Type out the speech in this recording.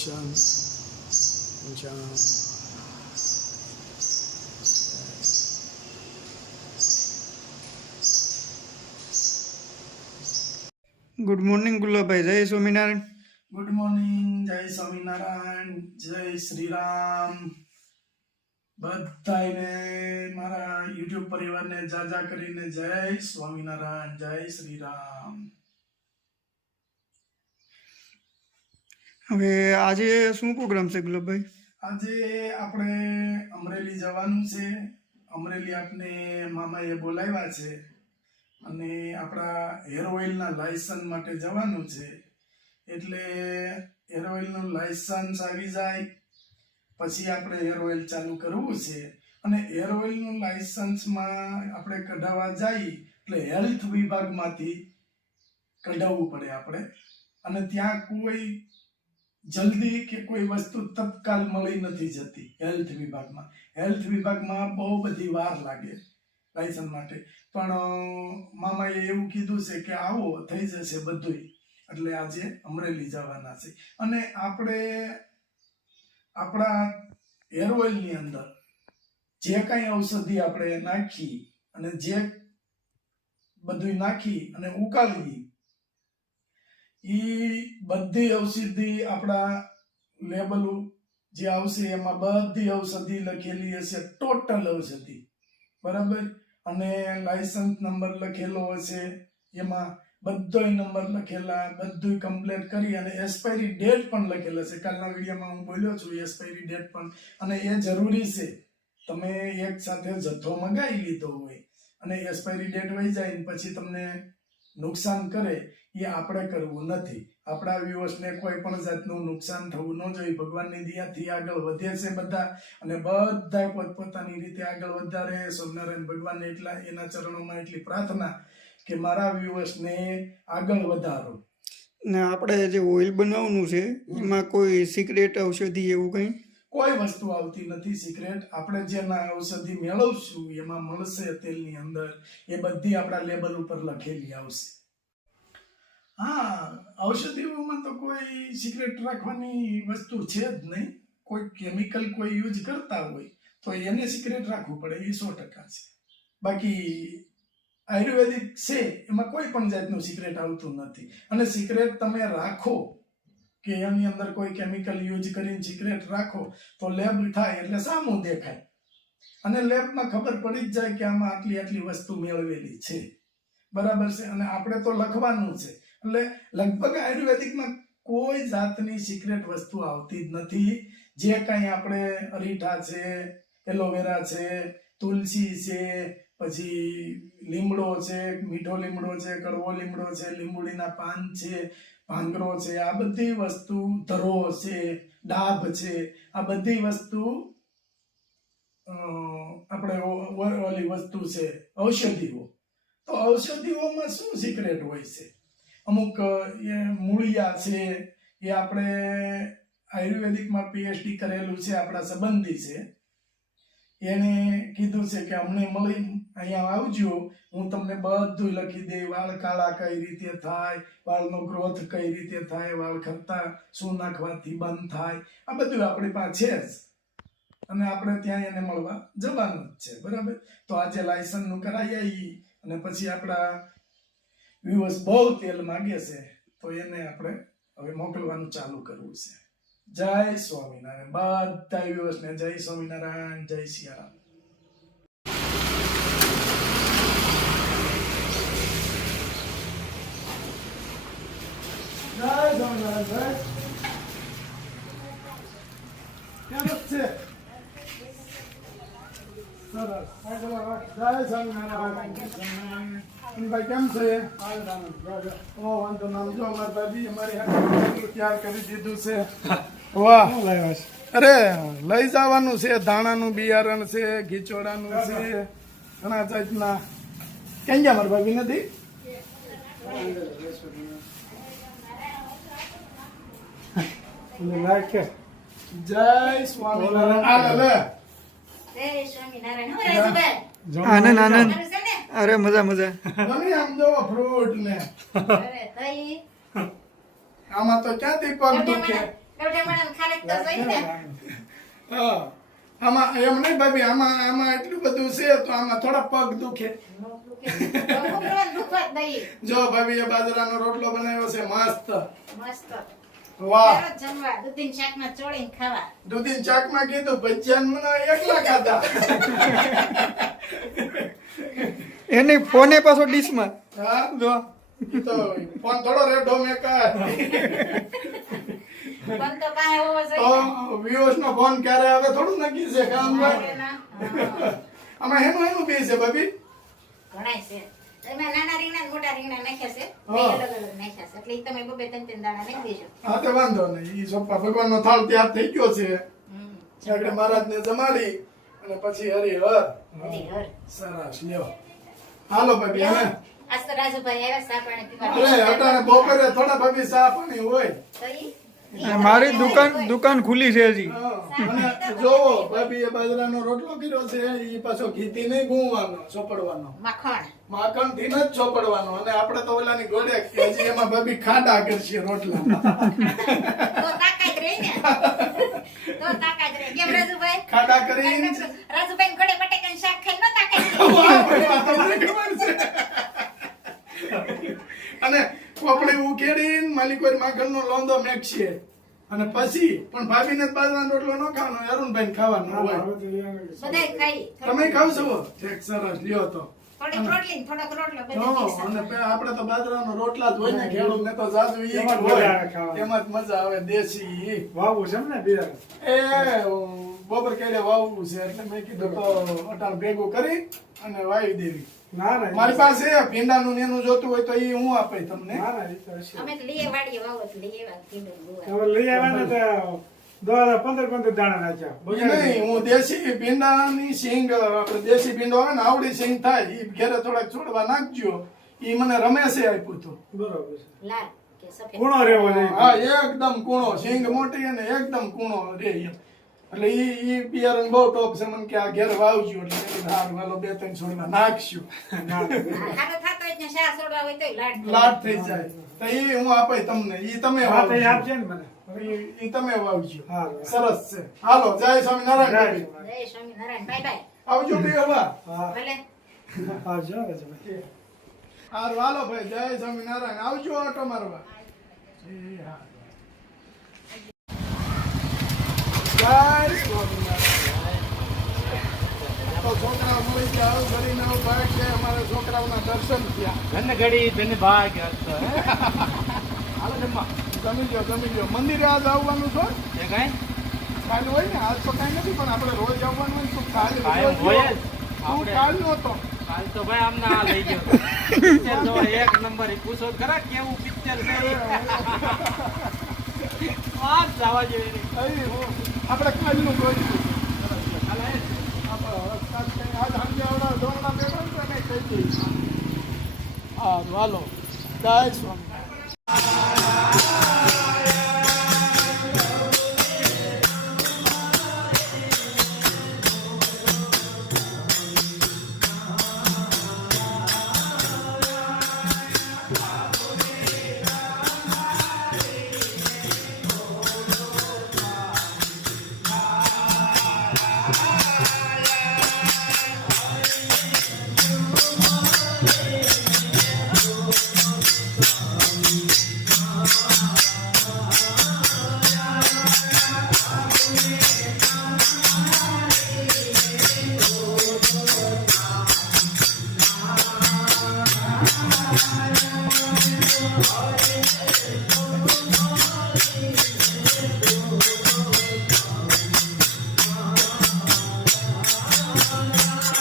શાંત શાંત. Good morning Gulabbhai, જય સ્વામિનારાયણ. ગુડ મોર્નિંગ, જય સ્વામિનારાયણ, જય શ્રી રામ. બધાને મારા યુટ્યુબ પરિવારને જાજા કરીને જય સ્વામિનારાયણ, જય શ્રી રામ. હવે આજે શું પ્રોગ્રામ છે ગુલાબભાઈ? આજે આપણે અમરેલી જવાનું છે. અમરેલી આપને મામાએ બોલાવ્યા છે અને આપણા હેર ઓઇલના લાયસન્સ માટે જવાનું છે. એટલે હેર ઓઇલનું લાયસન્સ આવી જાય પછી આપણે હેર ઓઇલ ચાલુ કરવું છે. અને હેર ઓઇલનું લાયસન્સમાં આપણે કઢાવવા જઈએ એટલે હેલ્થ વિભાગમાંથી કઢાવવું પડે આપણે. અને ત્યાં કોઈ જલ્દી કે કોઈ વસ્તુ તત્કાલ મળી નથી જતી હેલ્થ વિભાગમાં. હેલ્થ વિભાગમાં બહુ બધી વાર લાગે લાયસન્સ માટે. પણ મામાએ એવું કીધું છે કે આવો થઈ જશે બધું. એટલે આજે અમરેલી જવાના છે. અને આપણે આપણા હેર ઓઇલની અંદર જે કાંઈ ઔષધિ આપણે નાખી અને જે બધું નાખી અને ઉકાળવી, એ બધી ઔષધિ આપણા લેબલ જે આવશે એમાં બધી ઔષધિ લખેલી હશે, ટોટલ ઔષધિ, બરાબર. અને લાયસન્સ નંબર લખેલો હશે, એમાં બધોય નંબર લખેલા, બધું કમ્પ્લીટ કરી અને એક્સપાયરી ડેટ પણ લખેલ હશે. કાલના વિડીયોમાં હું બોલ્યો છું એક્સપાયરી ડેટ પણ. અને એ જરૂરી છે. તમે એક સાથે જથ્થો મંગાવી લીધો હોય અને એક્સપાયરી ડેટ વહી જાય પછી તમને નુકસાન કરે, એ આપણે કરવું નથી. આપણા વ્યુઅર્સને કોઈ પણ જાતનું નુકસાન થવું ન જોઈએ. ભગવાનની દયાથી આગળ વધે છે બધા, અને બધા પોતપોતાની રીતે આગળ વધારે. સ્વામિનારાયણ ભગવાનને એટલા એના ચરણોમાં એટલી પ્રાર્થના કે મારા વ્યુઅર્સને આગળ વધારો. ને આપણે જે ઓઇલ બનાવવાનું છે એમાં કોઈ સિક્રેટ ઔષધિ એવું કંઈ? કોઈ વસ્તુ આવતી નથી સિક્રેટ. આપણે જે ઔષધિ મેળવશું એમાં મળશે તેલની અંદર, એ બધી આપણા લેબલ ઉપર લખેલી આવશે. હા, ઔષધિઓમાં તો કોઈ સિક્રેટ રાખવાની વસ્તુ છે જ નહીં. કોઈ કેમિકલ કોઈ યુઝ કરતા હોય તો એને સિક્રેટ રાખવું પડે, એ 100% છે. બાકી આયુર્વેદિક છે એમાં કોઈ પણ જાતનું સિક્રેટ આવતું નથી. અને સિક્રેટ તમે રાખો કે એની અંદર કોઈ કેમિકલ યુઝ કરીને સિક્રેટ રાખો તો લેબ થાય એટલે સામું દેખાય અને લેબમાં ખબર પડી જ જાય કે આમાં આટલી આટલી વસ્તુ મેળવેલી છે, બરાબર છે. અને આપણે તો લખવાનું છે. એટલે લગભગ આયુર્વેદિકમાં કોઈ જાતની સિક્રેટ વસ્તુ આવતી જ નથી. જે કાંઈ આપણે અરીઠા છે, એલોવેરા છે, તુલસી છે, પછી લીમડો છે, મીઠો લીમડો છે, કડવો લીમડો છે, લીંબુડીના પાન છે, ભાંગરો છે, આ બધી વસ્તુ, ધરો છે, ડાભ છે, આ બધી વસ્તુ આપણે ઓલી વસ્તુ છે ઔષધિઓ. તો ઔષધિઓમાં શું સિક્રેટ હોય છે? અમુક એ મૂળિયા છે, એ આપણે આયુર્વેદિકમાં પીએચડી કરેલું છે, આપણા સંબંધી છે. એને કીધું છે કે અમને મળી અહીંયા આવજો, હું તમને બધું લખી દઈ. વાળ કાળા કઈ રીતે થાય, વાળનો ગ્રોથ કઈ રીતે થાય, વાળ ખરતા શું નાખવાથી બંધ થાય, આ બધું આપણી પાસે છે જ. અને આપણે ત્યાં એને મળવા જવાનું જ છે, બરાબર. તો આજે લાયસન્સનું કરાવી આવી અને પછી આપણા વ્યુઅર્સ બહુ તેલ માંગે છે તો એને આપણે હવે મોકલવાનું ચાલુ કરવું છે. જય સ્વામિનારાયણ. બધા વ્યુઅર્સને જય સ્વામિનારાયણ, જય સિયારામ. જય સ્વામિનારાયણ. કેમ છે? સરસ. જય સ્વામિનારાયણ. ભાઈ કેમ છે? ઓ વાંધો નામ જો અમારા ભાભી અમારી હાથે તૈયાર કરી દીધું છે. વાહ, અરે લઈ જવાનું છે. ધાણાનું બિયારણ છે, ઘીચોડાનું છે, ઘણા જાતના. ક્યાં ગયા મારા ભાભી? નથી જય સ્વામિનારાયણ. આનંદ આનંદ. અરે મજા મજા. આમ જો ફ્રૂટ ને આમાં તો ક્યાંથી પગ દુખે. દોઢેમણાનું ખારેક તો જોઈ ને. હા આમાં એમ નહીં ભાભી આમાં એટલું બધું છે તો આમાં થોડા પગ દુખે નો દુખે. તો ઉકળવાનું દુખવા જ દઈએ. જો ભાભી એ બાજરાનો રોટલો બનાવ્યો છે મસ્ત મસ્ત. વાહ દરરોજ જમવા દૂધીન શાકમાં ચોળીને ખાવા. દૂધીન ચાકમાં કીધું ભજીયા મને એકલા ખાધા એની ફોને પાછો ડીશમાં હા જો ઈ તો ફોન થોડો રેડો મેકા પણ તો કાંઈ હોવો તો જોઈએ વિવોસ નો ફોન ક્યારે આવે થોડું નક્કી છે કામ ને. ભાઈ ના. હા. આમાં એનું બે છે ભાભી ઘણાય છે. એમાં નાના રીંગણા ને મોટા રીંગણા નાખ્યા છે. બે હા. અલગ અલગ નાખ્યા છે. એટલે ઈ તમે બબે ત્રણ ત્રણ દાણા નાખી દેજો. હા તે વાંધો નહીં ઈ સોપા ભગવાન નો થાળ તૈયાર થઈ ગયો છે હમ. આગળ મહારાજ ને જમાડી અને પછી હરિહર હરિહર. સરસ લ્યો હાલો ભાભી હવે આજ તો રાજુભાઈ આવ્યા ચા પાણી પીવા. અરે અટાણે બપોરે થોડા ભાભી ચા પાણી હોય તો ઈ મારી દુકાન ખુલી છે હજી હા, અને જોવો ભાભી એ બાજરાનો રોટલો કર્યો છે ઈ પાછો ઘીથી નહીં ગુંવાનો ચોપડવાનો માખણ. માખણ થી જ ચોપડવાનો અને આપણે તો ઓલાની ગોળે કે હજી એમાં ભાભી ખાડા કરશે રોટલા તો તાકાત રહી ને. તો તાકાત રહી. કેમ રાજુભાઈ? ખાડા કરીને રાજુભાઈ ને ઘોડે બટેકાનું શાક ખાઈને નો તાકાત રહી. વાહ, ભાઈ, આ તમને ખબર છે અને કોપડી ઉકેડીને માલિકો માખણનો લોંદો મેકશે અને પછી પણ ભાભીને જ બાજરાનો રોટલો ન ખાવાનો અરુણભાઈ ખાવાનો હોય બધાય ખાઈ. તમે ખાવ છો ઠીક સરસ લ્યો તો થોડીક રોટલી ને થોડોક રોટલો બધું હા, mix અને હતું. આપણે તો બાજરાનો રોટલા જ હોય ને ખેડૂતને તો જાજુ ઈ એમાં જ હોય મજા આવે ખાવાની. એમાં જ મજા આવે દેશી વાવું છે ને બિયારણ. એ બપોર કેડે વાવવું છે એટલે મેં કીધું તો અટાણ ભેગું કરી અને વાવી દેવી ના ના મારી પાસે ભીંડાનું ને એનું જોતું હોય તો ઈ હું આપે તમને ના ના ઈ તો હશે. અમે તો લીએ વાડીએ વાવો તો લીએ વાવ કીધું ગુવાર. હવે લઈ આવ્યા ને તો 15 દાણા નાખ્યા ઈ નહીં હું દેશી ભીંડાની સિંગ આપણે દેશી ભીંડો આવે ને આવડી સિંગ થાય ઈ ઘેરે થોડાક છોડવા નાખજો ઈ મને રમેશે આપ્યું હતું બરોબર છે. લાલ કે સફેદ. કૂણો રહેવો જોઈએ. હા એકદમ કૂણો સિંગ મોટી અને એકદમ કૂણો રે એમ. એટલે ઈ બિયારણ બહુ ટોપ છે મને કે આ ઘેર વાવજો એટલે મેં કીધું હારું હાલો બે ત્રણ છોડવા નાખશું ના, ના. ખાટો થાતો હોય ને શાક સોડવા હોય તોય લાડ થાય. લાટ થઈ જાય તો ઈ હું આપે તમને ઈ તમે હા તો એ વાવજો. આપજે ને મને. ઈ તમે વાવજો હારું. સરસ છે હાલો જય સ્વામિનારાયણ જય. જય સ્વામિનારાયણ. Bye bye. આવજો બે હવા હા ભલે. આવજો રાજુભાઈ. હારું હાલો ભાઈ જય સ્વામિનારાયણ આવજો ઓટો મારવા એ હા. જય સ્વામિનારાયણ તો છોકરા મળી ગયા આવું કરીને આવું ભાગ છે અમારા છોકરાઓના દર્શન થયા ઘન ઘડી બેન ભાગ હતો હે હાલો જમવા જમી ગયો મંદિરે આજ આવવાનું છો એ કાઈ કાલ હોય ને આજ તો કાંઈ નથી પણ આપણે રોજ આવવાનું હોય ને તો કાલ કાયમ રોજ હોય જ. તું આપણે- કાલ નહોતો કાલ તો ભાઈ આમને આ લઈ ગયો પિક્ચર જો એક નંબર ઈ પૂછો તો ખરા કેવું પિક્ચર છે ઈ? વાત જવા જેવી નહીં. આપણે કાલનું જોઈશું હાલો એ. આપણે આજ સાંજે આવડા ધોરણા બેઠા ને કહી દઈશું હા હાલો જય સ્વામી